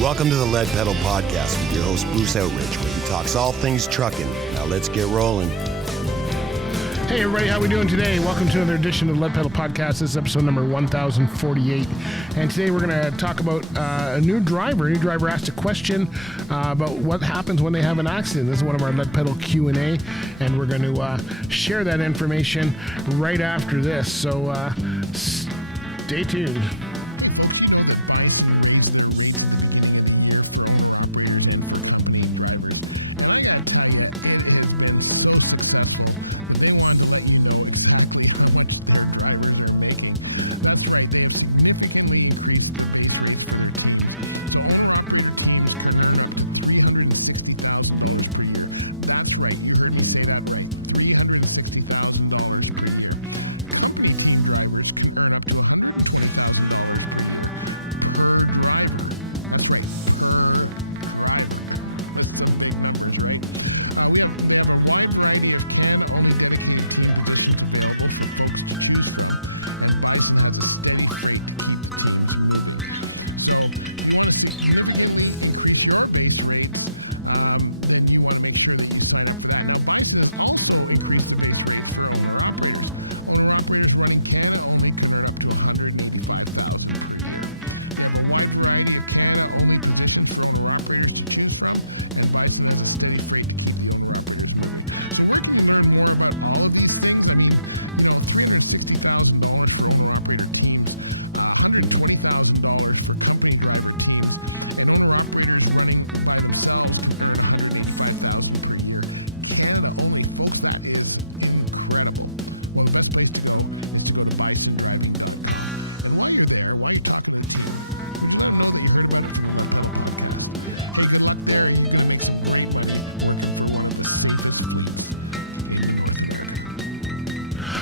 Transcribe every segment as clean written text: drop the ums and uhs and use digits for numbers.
Welcome to the Lead Pedal Podcast with your host, Bruce Outridge, where he talks all things trucking. Now let's get rolling. Hey everybody, how we doing today? Welcome to another edition of the Lead Pedal Podcast. This is episode number 1048. And today we're going to talk about a new driver. A new driver asked a question about what happens when they have an accident. This is one of our Lead Pedal Q&A, and we're going to share that information right after this. So stay tuned.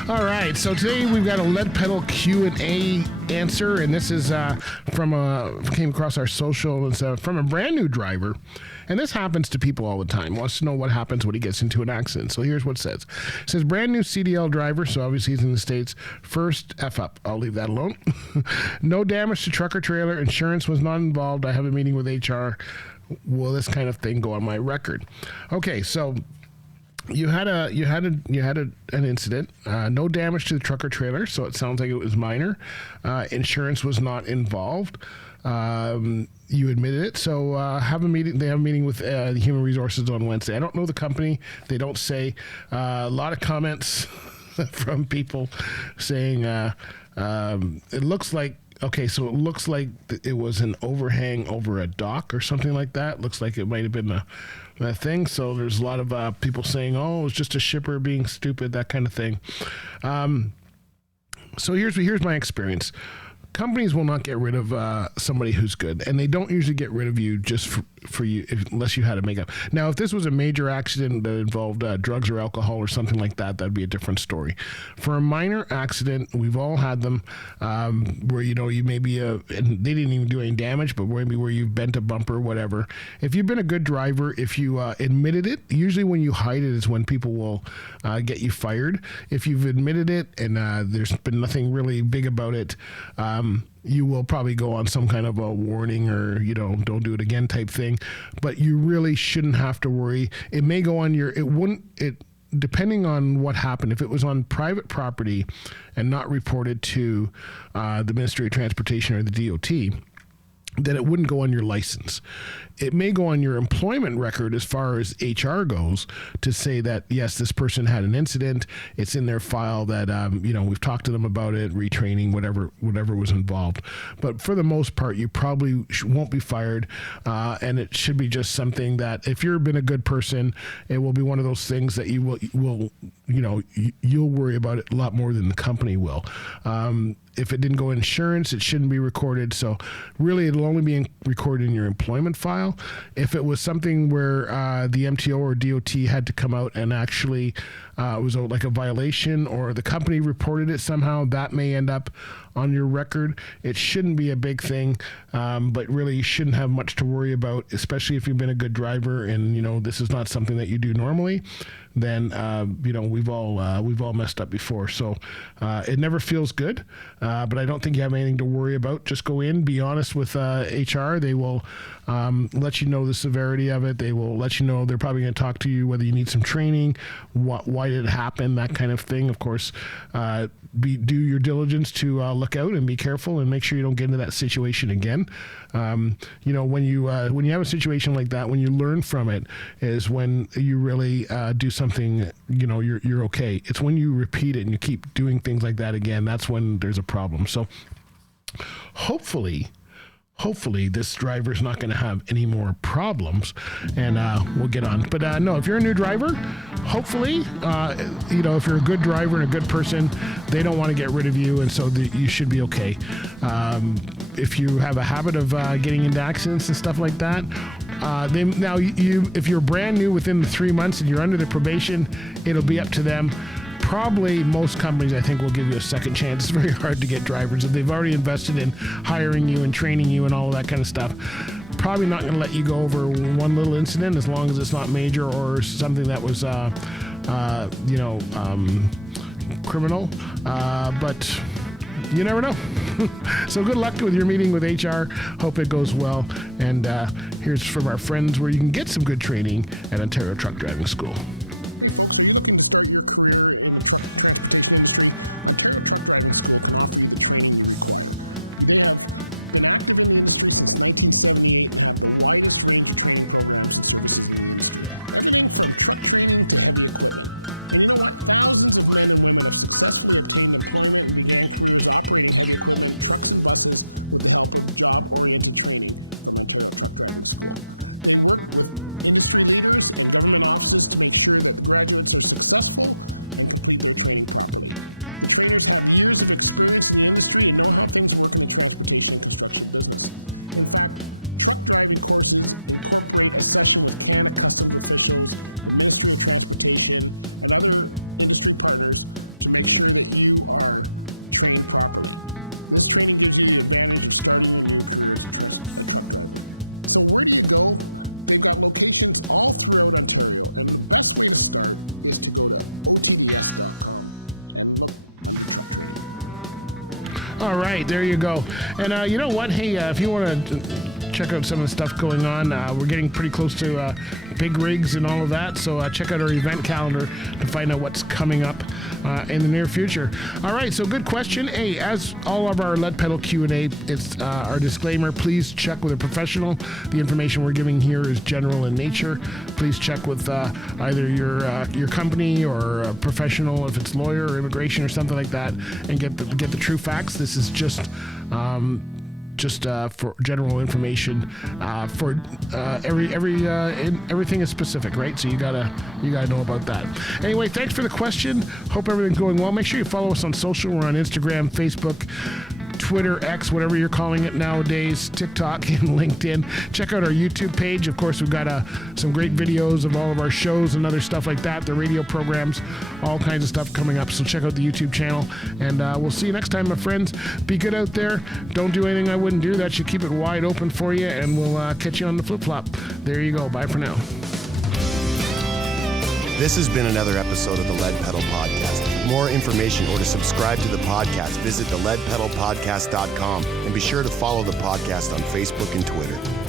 All right, so today we've got a Lead Pedal Q&A answer, and this is came across our social. It's from a brand new driver, and this happens to people all the time. Wants to know what happens when he gets into an accident. So here's what it says. It says, brand new CDL driver, so obviously he's in the States. First F up. I'll leave that alone. No damage to truck or trailer. Insurance was not involved. I have a meeting with HR. Will this kind of thing go on my record? Okay, so You had an incident. No damage to the truck or trailer, so it sounds like it was minor. Insurance was not involved. You admitted it. So have a meeting. They have a meeting with the Human Resources on Wednesday. I don't know the company. They don't say. A lot of comments from people saying it looks like. Okay, so it looks like it was an overhang over a dock or something like that. Looks like it might have been a thing. So there's a lot of people saying, oh, it's just a shipper being stupid, that kind of thing. So here's my experience. Companies will not get rid of somebody who's good, and they don't usually get rid of you just for you unless you had a makeup. Now, if this was a major accident that involved drugs or alcohol or something like that, that'd be a different story. For a minor accident, we've all had them where you maybe and they didn't even do any damage, but maybe where you've bent a bumper or whatever. If you've been a good driver, if you admitted it, usually when you hide it is when people will get you fired. If you've admitted it and there's been nothing really big about it, you will probably go on some kind of a warning or, don't do it again type thing, but you really shouldn't have to worry. It may go on depending on what happened. If it was on private property and not reported to the Ministry of Transportation or the DOT, then it wouldn't go on your license. It may go on your employment record as far as HR goes to say that, yes, this person had an incident. It's in their file that, we've talked to them about it, retraining, whatever was involved. But for the most part, you probably won't be fired. And it should be just something that if you've been a good person, it will be one of those things that you'll worry about it a lot more than the company will. If it didn't go in insurance, it shouldn't be recorded. So really, it'll only be recorded in your employment file. If it was something where the MTO or DOT had to come out and actually it was like a violation, or the company reported it somehow, that may end up on your record. It shouldn't be a big thing, but really you shouldn't have much to worry about, especially if you've been a good driver and, you know, this is not something that you do normally. Then, you know, we've all messed up before. So it never feels good, but I don't think you have anything to worry about. Just go in, be honest with HR. They will let you know the severity of it. They will let you know, they're probably going to talk to you whether you need some training, why did it happen, that kind of thing. Of course, do your diligence to look out and be careful and make sure you don't get into that situation again. You know, when you have a situation like that, when you learn from it is when you really do something, you know, you're okay. It's when you repeat it and you keep doing things like that again, that's when there's a problem. So hopefully this driver's not going to have any more problems, and we'll get on. But no, if you're a new driver, hopefully, you know, if you're a good driver and a good person, they don't want to get rid of you, and so you should be okay. If you have a habit of getting into accidents and stuff like that, if you're brand new within the 3 months and you're under the probation, it'll be up to them. Probably most companies, I think, will give you a second chance. It's very hard to get drivers. If they've already invested in hiring you and training you and all of that kind of stuff, probably not going to let you go over one little incident as long as it's not major or something that was, you know, criminal. But you never know. So good luck with your meeting with HR. Hope it goes well. And here's from our friends where you can get some good training at Ontario Truck Driving School. All right, there you go. And you know what? Hey, if you want to check out some of the stuff going on, we're getting pretty close to big rigs and all of that. So check out our event calendar to find out what's coming up in the near future. All right, so good question. Hey, as all of our Lead Pedal Q&A, it's our disclaimer. Please check with a professional. The information we're giving here is general in nature. Please check with either your company or a professional, if it's lawyer or immigration or something like that, and get the true facts. This is just for general information. For everything is specific, right? So you gotta know about that. Anyway, thanks for the question. Hope everything's going well. Make sure you follow us on social. We're on Instagram, Facebook, Twitter, X, whatever you're calling it nowadays, TikTok, and LinkedIn. Check out our YouTube page. Of course, we've got some great videos of all of our shows and other stuff like that, the radio programs, all kinds of stuff coming up. So check out the YouTube channel, and we'll see you next time, my friends. Be good out there. Don't do anything I wouldn't do. That should keep it wide open for you, and we'll catch you on the flip-flop. There you go. Bye for now. This has been another episode of the Lead Pedal Podcast. For more information or to subscribe to the podcast, visit theleadpedalpodcast.com and be sure to follow the podcast on Facebook and Twitter.